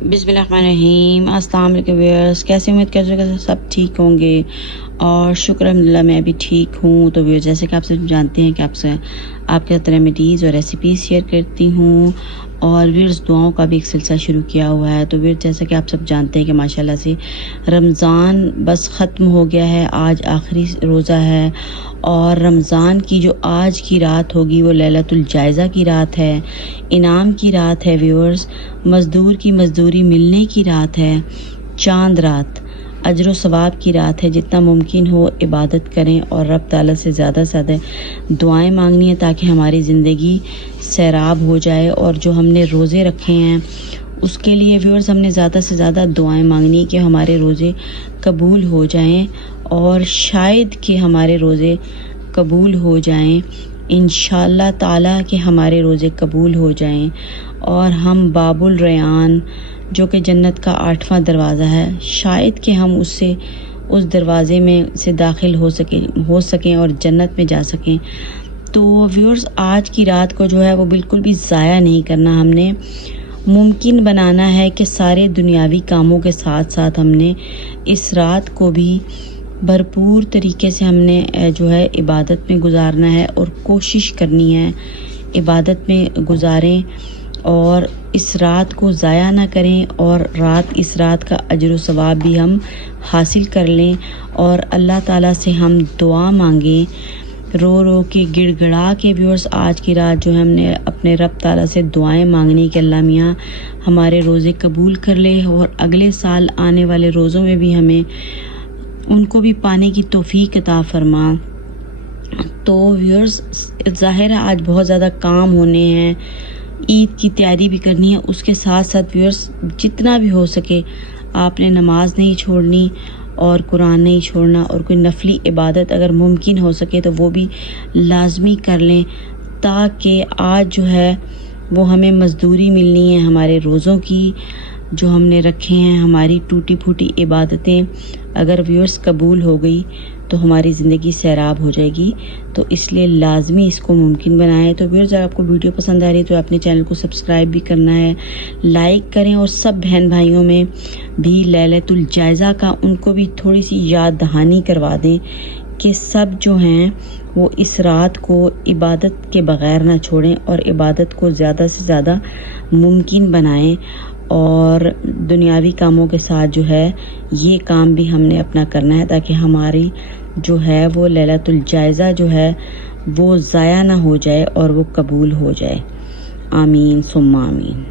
बिस्मिल्लाहिर्रहमानिर्रहीम। अस्सलाम वालेकुम व्यूअर्स, कैसे उम्मीद कर रहे सब ठीक होंगे और शुक्र अल्हम्दुलिल्लाह मैं भी ठीक हूँ। तो व्यूअर्स, जैसे कि आप सब जानते हैं कि आपसे आपके साथ रेमेडीज़ और रेसिपीज़ शेयर करती हूँ और व्यूअर्स दुआओं का भी एक सिलसिला शुरू किया हुआ है। तो व्यूअर्स, जैसा कि आप सब जानते हैं कि माशाल्लाह से रमज़ान बस ख़त्म हो गया है, आज आखिरी रोज़ा है और रमज़ान की जो आज की रात होगी वो लैलतुल जायज़ा की रात है, इनाम की रात है व्यूअर्स, मज़दूर की मज़दूरी मिलने की रात है, चांद रात, अजर व सवाब की रात है। जितना मुमकिन हो इबादत करें और रब ताला से ज़्यादा से ज़्यादा दुआएं मांगनी है ताकि हमारी ज़िंदगी सैराब हो जाए। और जो हमने रोज़े रखे हैं उसके लिए व्यूअर्स हमने ज़्यादा से ज़्यादा दुआएं मांगनी है कि हमारे रोज़े कबूल हो जाएं और शायद कि हमारे रोज़े कबूल हो जाएं, इंशाअल्लाह ताला कि हमारे रोज़े कबूल हो जाएं और हम बाबुल रयान जो कि जन्नत का 8वां दरवाज़ा है, शायद कि हम उससे उस दरवाज़े में से दाखिल हो सकें और जन्नत में जा सकें। तो व्यूअर्स, आज की रात को जो है वो बिल्कुल भी ज़ाया नहीं करना, हमने मुमकिन बनाना है कि सारे दुनियावी कामों के साथ साथ हमने इस रात को भी भरपूर तरीके से हमने जो है इबादत में गुजारना है और कोशिश करनी है इबादत में गुजारें और इस रात को ज़ाया ना करें और इस रात का अजर व सवाब भी हम हासिल कर लें और अल्लाह ताला से हम दुआ मांगें रो रो के गिड़गिड़ा के। व्यूअर्स, आज की रात जो है हमने अपने रब ताला से दुआएं मांगनी कि अल्लाह मियाँ हमारे रोज़े कबूल कर ले और अगले साल आने वाले रोज़ों में भी हमें उनको भी पाने की तौफीक अता फरमा। तो व्यूअर्स, ज़ाहिर है आज बहुत ज़्यादा काम होने हैं, ईद की तैयारी भी करनी है, उसके साथ साथ व्यूअर्स जितना भी हो सके आपने नमाज नहीं छोड़नी और कुरान नहीं छोड़ना और कोई नफली इबादत अगर मुमकिन हो सके तो वो भी लाजमी कर लें ताकि आज जो है वो हमें मज़दूरी मिलनी है हमारे रोज़ों की जो हमने रखे हैं। हमारी टूटी फूटी इबादतें अगर व्यूअर्स कबूल हो गई तो हमारी ज़िंदगी सैराब हो जाएगी, तो इसलिए लाजमी इसको मुमकिन बनाएं। तो व्यूअर्स, अगर आपको वीडियो पसंद आ रही है तो अपने चैनल को सब्सक्राइब भी करना है, लाइक करें और सब बहन भाइयों में भी लैलतुल जायज़ा का उनको भी थोड़ी सी याद दहानी करवा दें कि सब जो हैं वो इस रात को इबादत के बग़ैर ना छोड़ें और इबादत को ज़्यादा से ज़्यादा मुमकिन बनाएं और दुनियावी कामों के साथ जो है ये काम भी हमने अपना करना है ताकि हमारी जो है वो लैलतुल जायज़ा जो है वो ज़ाया ना हो जाए और वो कबूल हो जाए। आमीन सुम्मा आमीन।